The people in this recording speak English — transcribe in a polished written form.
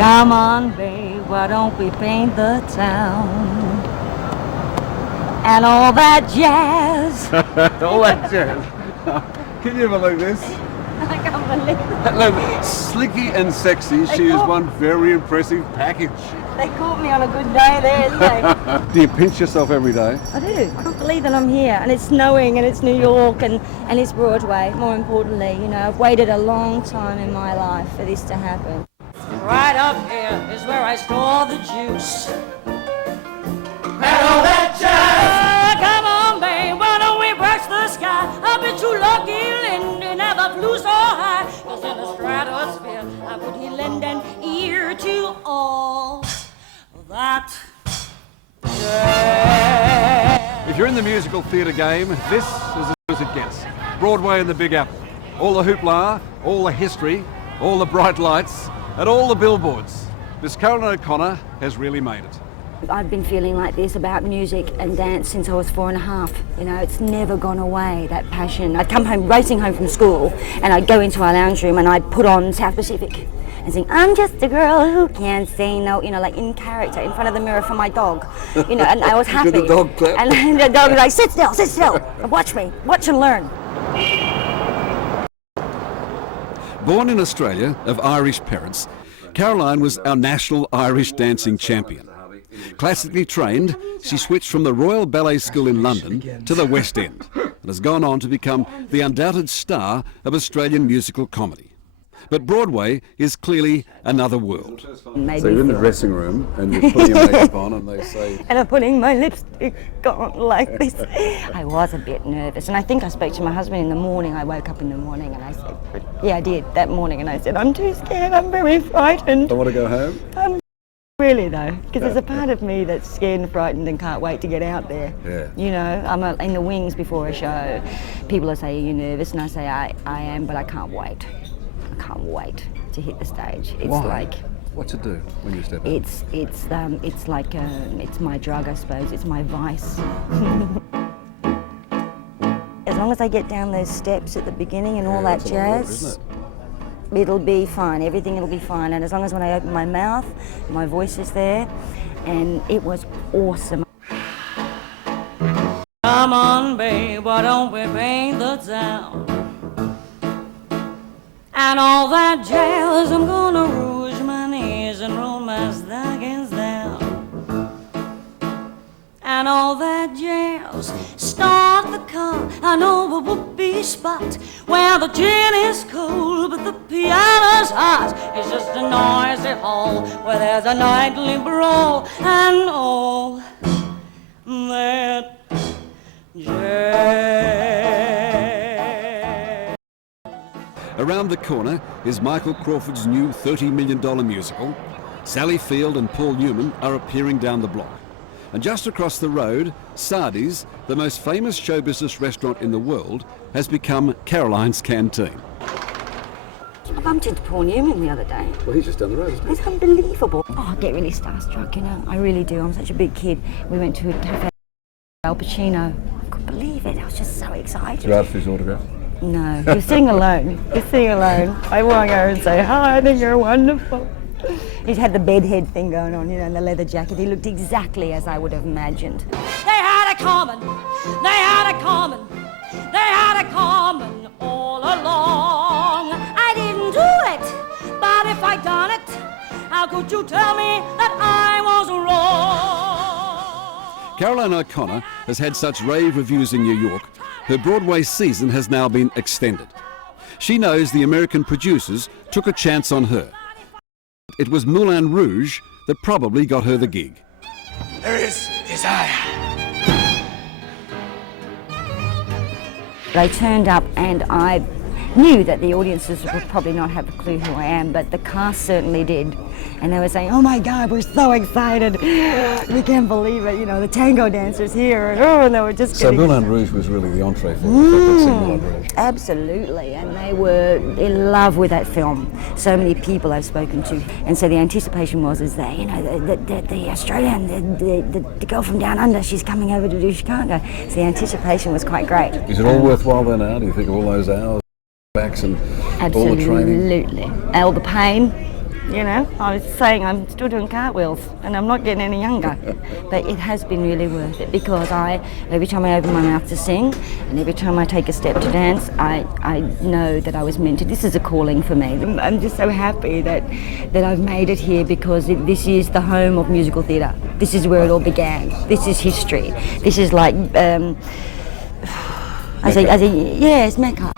Come on, babe, why don't we paint the town? And all that jazz. All that jazz. Can you believe this? I can't believe it. Look, slicky and sexy, she is one very impressive package. They caught me on a good day there, didn't they? Do you pinch yourself every day? I do. I can't believe that I'm here, and it's snowing, and it's New York, and it's Broadway. More importantly, you know, I've waited a long time in my life for this to happen. Right up here is where I store the juice. And all that jazz. Come on, babe, why don't we brush the sky? I've been too lucky, Lindy never flew so high. 'Cause in the stratosphere, I would he lend an ear to all that jazz. If you're in the musical theatre game, this is as good as it gets. Broadway and the Big Apple. All the hoopla, all the history, all the bright lights, and all the billboards. Miss Caroline O'Connor has really made it. I've been feeling like this about music and dance since I was 4.5. You know, it's never gone away, that passion. I'd come home, racing home from school, and I'd go into our lounge room and I'd put on South Pacific and sing, I'm just a girl who can't say no, you know, like in character, in front of the mirror for my dog. You know, and I was happy. Did the dog clap? And the dog was like, sit still, and watch me, watch and learn. Born in Australia of Irish parents, Caroline was our national Irish dancing champion. Classically trained, she switched from the Royal Ballet School in London to the West End and has gone on to become the undoubted star of Australian musical comedy. But Broadway is clearly another world. So you're in the dressing room and you're putting your makeup on and they say... And I'm putting my lipstick on like this. I was a bit nervous, and I think I spoke to my husband in the morning. I woke up in the morning and I said, yeah, I did, that morning, and I said, I'm too scared, I'm very frightened. I want to go home? Really though, because there's a part of me that's scared and frightened and can't wait to get out there. Yeah. You know, I'm in the wings before a show. People will say, are you nervous? And I say, I am, but I can't wait. I can't wait to hit the stage. It's Why? like... What's it do when you step out? It's like, it's my drug, I suppose. It's my vice. As long as I get down those steps at the beginning and all that jazz, it'll be fine. Everything will be fine. And as long as when I open my mouth, my voice is there, and it was awesome. Come on, babe, why don't we paint the town? And all that jazz, I'm gonna rouge my knees and roll my stockings down. And all that jazz, start the car, I know a whoopee spot where the gin is cold but the piano's hot. It's just a noisy hall where there's a nightly brawl and all that jazz. Around the corner is Michael Crawford's new $30 million musical. Sally Field and Paul Newman are appearing down the block. And just across the road, Sardi's, the most famous show business restaurant in the world, has become Caroline's canteen. I bumped into Paul Newman the other day. Well, he's just down the road, isn't he? It's unbelievable. Oh, I get really starstruck, you know. I really do. I'm such a big kid. We went to a cafe, Al Pacino. I couldn't believe it. I was just so excited. Did you ask for his autograph? No, he was sitting alone. He was sitting alone. I walk over and say, hi, I think you're wonderful. He's had the bedhead thing going on, you know, and the leather jacket. He looked exactly as I would have imagined. They had a common, they had a common, they had a common all along. I didn't do it, but if I'd done it, how could you tell me that I was wrong? Caroline O'Connor has had such rave reviews in New York, her Broadway season has now been extended. She knows the American producers took a chance on her. It was Moulin Rouge that probably got her the gig. There is desire. They turned up and I knew that the audiences would probably not have a clue who I am, but the cast certainly did. And they were saying, oh my God, we're so excited. We can't believe it, you know, the tango dancer's here. And they were just So Moulin Rouge was really the entree for Moulin Rouge. Absolutely, and they were in love with that film. So many people I've spoken to. And so the anticipation was, is that, you know, the Australian, the girl from down under, she's coming over to do Chicago. So the anticipation was quite great. Is it all worthwhile then now? Do you think of all those hours, backs and all the training? Absolutely. All the pain. You know, I was saying I'm still doing cartwheels and I'm not getting any younger. But it has been really worth it because every time I open my mouth to sing and every time I take a step to dance, I know that I was meant to. This is a calling for me. I'm just so happy that I've made it here because this is the home of musical theatre. This is where it all began. This is history. This is like, it's Mecca.